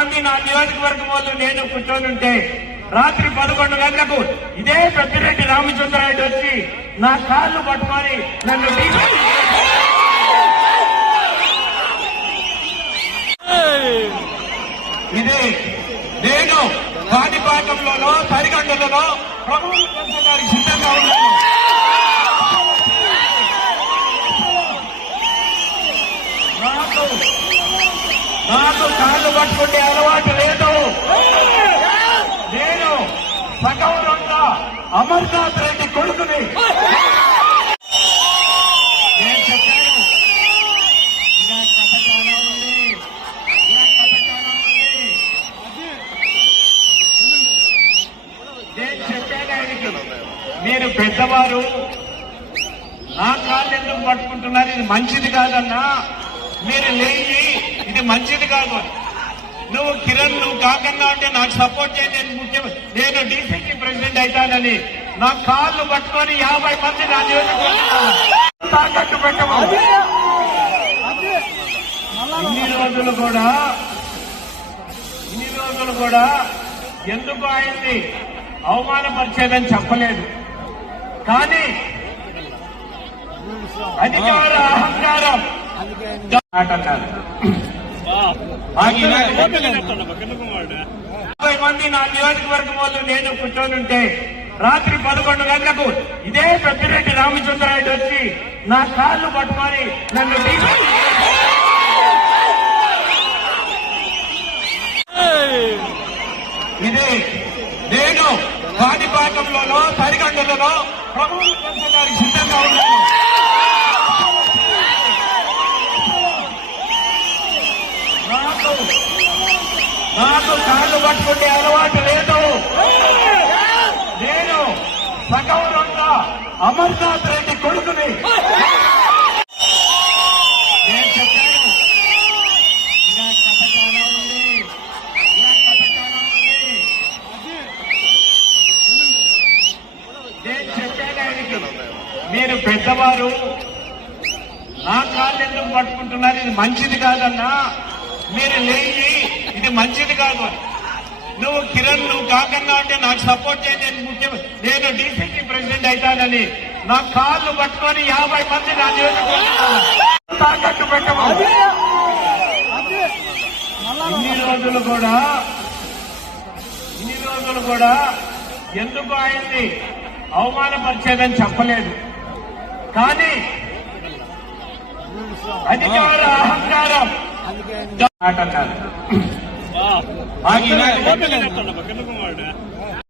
మంది నా నియోజకవర్గం వాళ్ళు నేను కూర్చొని ఉంటే రాత్రి పదకొండు గంటలకు ఇదే పెద్దిరెడ్డి రామచంద్రారెడ్డి వచ్చి నా కాళ్ళు పట్టుకొని నన్ను ఇది నేను కాణిపాకంలోనో తరిగండలలో ప్రభుత్వం సిద్ధంగా ఉన్నాను నాకు నాకు కాళ్ళు పట్టుకుంటే అలవాటు లేదు. నేను సగౌరవంగా అమర్నాథ్ రెడ్డి కొడుకుని. మీరు పెద్దవారు. నా కాళ్ళు ఎందుకు పట్టుకుంటున్నారు? ఇది మంచిది కాదన్నా. మీరు లేని మంచిది కాదు అని. నువ్వు కిరణ్ నువ్వు కాకన్నా అంటే నాకు సపోర్ట్ చేయి నేను ముఖ్యం నేను డీసీసీ ప్రెసిడెంట్ అవుతానని. నా కాళ్ళు పట్టుకొని యాభై మంది నా నియోజకవర్గంలో తాకట్టు పెట్టము ఇన్ని రోజులు కూడా ఇన్ని రోజులు కూడా ఎందుకు ఆయన్ని అవమానపరిచేదని చెప్పలేదు. కానీ అధికార అహంకారం. అంటారు యాభై మంది నా నియోజకవర్గం వాళ్ళు నేను కూర్చొని ఉంటే రాత్రి పదకొండు గంటలకు ఇదే పెద్దిరెడ్డి రామచంద్రారెడ్డి వచ్చి నా కాళ్ళు పట్టుకొని నన్ను ఇది నేను కాణిపాకంలోనో తరిగండలలో ప్రభుత్వం సిద్ధంగా ఉన్నాను నాకు నాకు కాళ్ళు పట్టుకుంటే అలవాటు లేదు. నేను సగౌరవంగా అమర్నాథ్ రెడ్డి కొడుకుని. మీరు పెద్దవారు నా కాళ్ళు ఎందుకు పట్టుకుంటున్నారు? ఇది మంచిది కాదన్నా. మీరు లేని కాదు నువ్వు కిరణ్ నువ్వు కాకన్నా అంటే నాకు సపోర్ట్ చేయి నేను ముఖ్యం నేను డీసీసీ ప్రెసిడెంట్ అవుతానని. నా కాళ్ళు పట్టుకొని యాభై మంది నా నియోజకవర్గంలో తాకట్టు పెట్టము ఇన్ని రోజులు కూడా ఇన్ని రోజులు కూడా ఎందుకు ఆయన్ని అవమానపరిచేదని చెప్పలేదు. కానీ అధికార అహంకారం. మాట ஆகியன